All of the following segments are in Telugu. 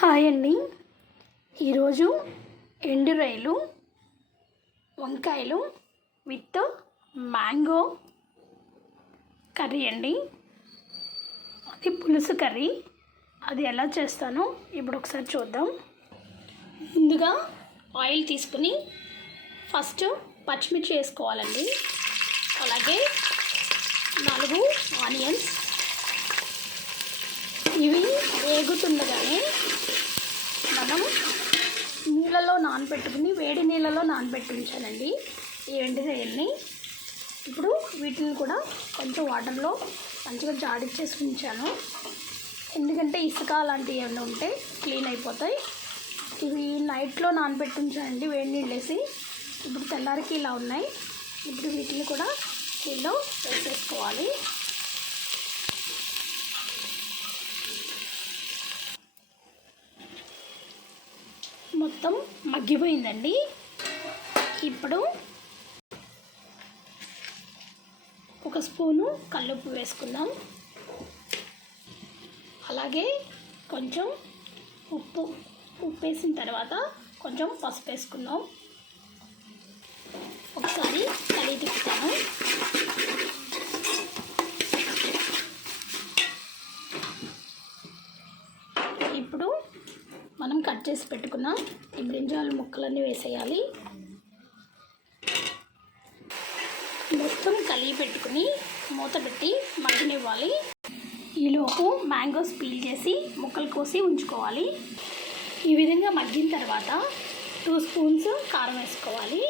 హాయ్ అండి. ఈరోజు ఎండు రొయ్యలు వంకాయలు విత్ మ్యాంగో కర్రీ అండి. అది పులుసు కర్రీ. అది ఎలా చేస్తానో ఇప్పుడు ఒకసారి చూద్దాం. ముందుగా ఆయిల్ తీసుకుని ఫస్ట్ పచ్చిమిర్చి వేసుకోవాలండి. అలాగే 4 ఆనియన్స్. ఇవి వేగుతుండగానే మనం నీళ్ళలో నానబెట్టుకుని వేడి నీళ్ళలో నానబెట్టి ఉంచానండి ఈ ఎండు రొయ్యల్ని. ఇప్పుడు వీటిని కూడా కొంచెం వాటర్లో మంచిగా జాడిచ్చేసి ఉంచాను, ఎందుకంటే ఇసుక అలాంటివి ఏమైనా ఉంటే క్లీన్ అయిపోతాయి. ఇవి నైట్లో నానబెట్టి ఉంచానండి వేడి నీళ్ళు వేసి. ఇప్పుడు తెల్లారికి ఇలా ఉన్నాయి. ఇప్పుడు వీటిని కూడా నీళ్ళలో వేసేసుకోవాలి. మొత్తం మగ్గిపోయిందండి. ఇప్పుడు 1 స్పూను కల్లుప్పు వేసుకుందాం. అలాగే కొంచెం ఉప్పు వేసిన తర్వాత కొంచెం పసుపు వేసుకుందాం. ఒకసారి కలిగి తిప్పుతాను. ఇప్పుడు మనం కట్ చేసి పెట్టుకున్న ఈ బ్రింజాల్ ముక్కలన్నీ వేసేయాలి. మొత్తం కలిగి పెట్టుకుని మూత పెట్టి మగ్గనివ్వాలి. ఈలోపు మ్యాంగోస్ పీల్ చేసి ముక్కలు కోసి ఉంచుకోవాలి. ఈ విధంగా మగ్గిన తర్వాత 2 స్పూన్స్ కారం వేసుకోవాలి.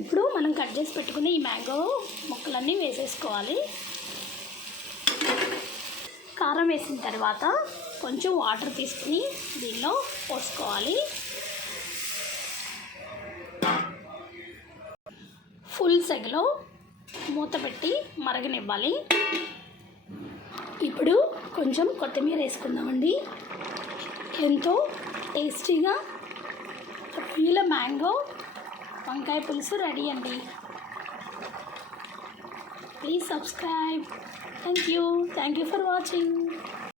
ఇప్పుడు మనం కట్ చేసి పెట్టుకుని ఈ మ్యాంగో ముక్కలన్నీ వేసేసుకోవాలి. కారం వేసిన తర్వాత కొంచెం వాటర్ తీసుకుని దీనిలో పోసుకోవాలి. ఫుల్ సెగలో మూత పెట్టి మరగనివ్వాలి. ఇప్పుడు కొంచెం కొత్తిమీర వేసుకుందామండి. ఎంతో టేస్టీగా రొయ్యల మ్యాంగో వంకాయ పులుసు రెడీ అండి. Please subscribe. Thank you for watching.